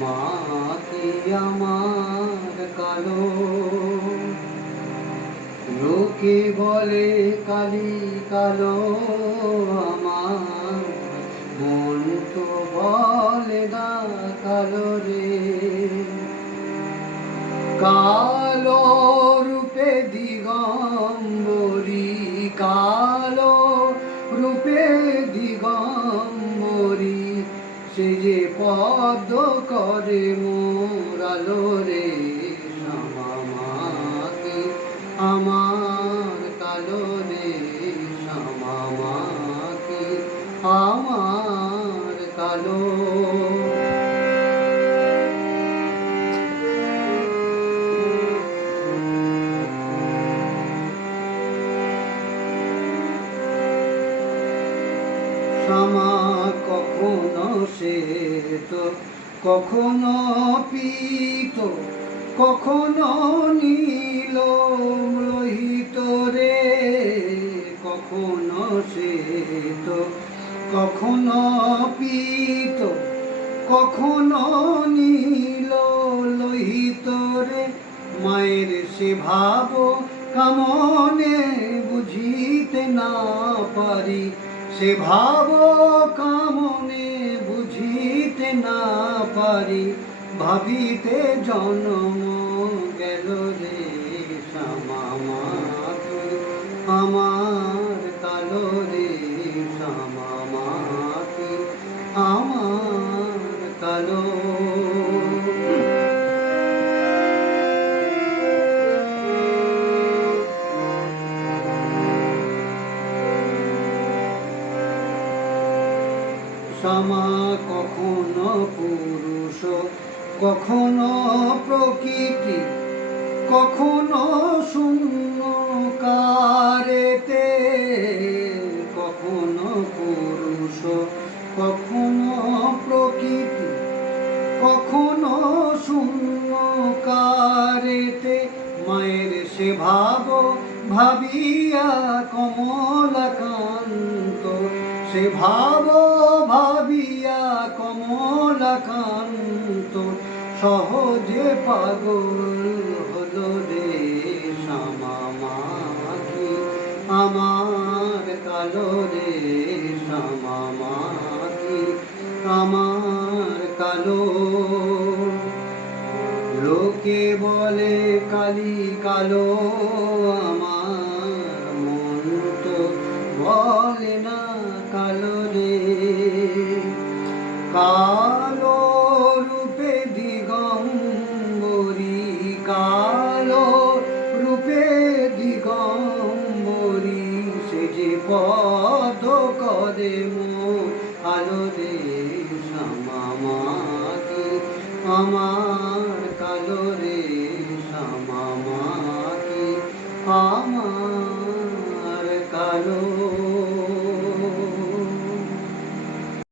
মা কি আমার কালো। লোকে বলে কালি কালো আমার, মন তো বলে না কালো রে। কালো রূপে দিগম্বরী, কালো রূপে দিগম্বরী, সে যে পদ্ম করে মোর আলো রে। শ্যামা মা কি আমার কালো রে, শ্যামা মা কি আমার কালো। শ্যামা কখনো শ্বেত, কখনো পীত, কখনো নীল লোহিত রে। কখনো শ্বেত, কখনো পীত, কখনো নীল লোহিত রে। মায়ের সে ভাব কামনে বুঝিতে না পারি, সে ভাব কামনে বুঝিতে না পারি, ভাবিতে জন্ম গেল রে। শ্যামা মা কি আমার কালো রে, শ্যামা মা কি আমার কালো। শ্যামা কখনো পুরুষ, কখনো প্রকৃতি, কখনো শূন্য কারেতে। কখনো পুরুষ, কখনো প্রকৃতি, কখনো শূন্য কারেতে। মায়ের সে ভাব ভাবিয়া কমলাকান্ত, সে ভাব ভাবিয়া কমলাকান্ত, সহজে পাগল হলো রে। শ্যামা মা কি আমার কালো রে, শ্যামা মা কি আমার কালো। লোকে বলে কালি কালো আমার, মন তো বলে না কালো রে। কালো রূপে দিগম্বরী, কালো রূপে দিগম্বরী, সে যে পদ্ম করে মোর আলো রে। শ্যামা মা কি আমার